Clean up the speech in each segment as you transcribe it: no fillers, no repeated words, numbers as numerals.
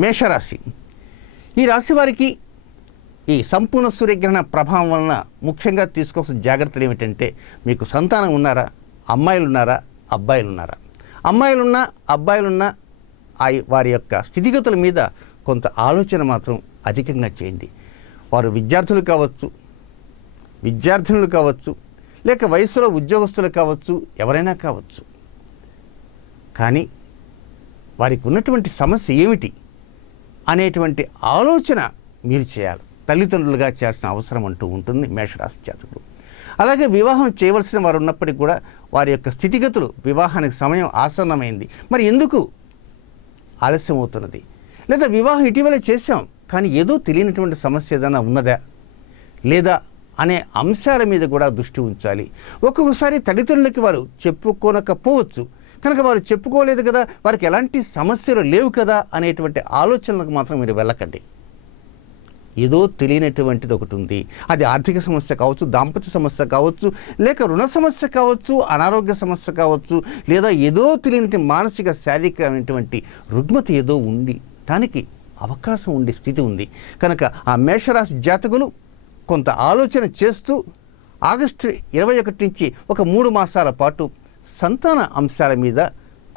మేషరాశి. ఈ రాశి వారికి ఈ సంపూర్ణ సూర్యగ్రహణ ప్రభావం వలన ముఖ్యంగా తీసుకోవాల్సిన జాగ్రత్తలు ఏమిటంటే, మీకు సంతానం ఉన్నారా, అమ్మాయిలు ఉన్నారా, అబ్బాయిలు ఉన్నారా. అమ్మాయిలున్నా అబ్బాయిలున్నా వారి యొక్క స్థితిగతుల మీద కొంత ఆలోచన మాత్రం అధికంగా చేయండి. వారు విద్యార్థులు కావచ్చు, విద్యార్థినులు కావచ్చు, లేక వయసులో ఉద్యోగస్తులు కావచ్చు, ఎవరైనా కావచ్చు. కానీ వారికి ఉన్నటువంటి సమస్య ఏమిటి అనేటువంటి ఆలోచన మీరు చేయాలి. తల్లిదండ్రులుగా చేయాల్సిన అవసరం అంటూ ఉంటుంది మేషరాశి జాతకులు. అలాగే వివాహం చేయవలసిన వారు ఉన్నప్పటికీ కూడా వారి యొక్క స్థితిగతులు, వివాహానికి సమయం ఆసన్నమైంది, మరి ఎందుకు ఆలస్యం అవుతున్నది, లేదా వివాహం ఇటీవలే చేశాం కానీ ఏదో తెలియనటువంటి సమస్య ఏదైనా ఉన్నదా లేదా అనే అంశాల మీద కూడా దృష్టి ఉంచాలి. ఒక్కొక్కసారి తల్లిదండ్రులకి వారు చెప్పుకోనకపోవచ్చు, కనుక వారు చెప్పుకోలేదు కదా, వారికి ఎలాంటి సమస్యలు లేవు కదా అనేటువంటి ఆలోచనలకు మాత్రం మీరు వెళ్ళకండి. ఏదో తెలియనటువంటిది ఒకటి ఉంది. అది ఆర్థిక సమస్య కావచ్చు, దాంపత్య సమస్య కావచ్చు, లేక రుణ సమస్య కావచ్చు, అనారోగ్య సమస్య కావచ్చు, లేదా ఏదో తెలియని మానసిక శారీరకమైనటువంటి రుగ్మత ఏదో ఉండటానికి అవకాశం ఉండే స్థితి ఉంది. కనుక ఆ మేషరాశి జాతకులు కొంత ఆలోచన చేస్తూ ఆగస్టు 21 నుంచి ఒక 3 మాసాల పాటు సంతాన అంశాల మీద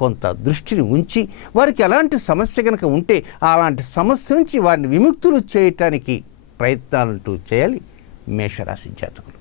కొంత దృష్టిని ఉంచి, వారికి ఎలాంటి సమస్య కనుక ఉంటే అలాంటి సమస్య నుంచి వారిని విముక్తులు చేయటానికి ప్రయత్నాలంటూ చేయాలి మేషరాశి జాతకులు.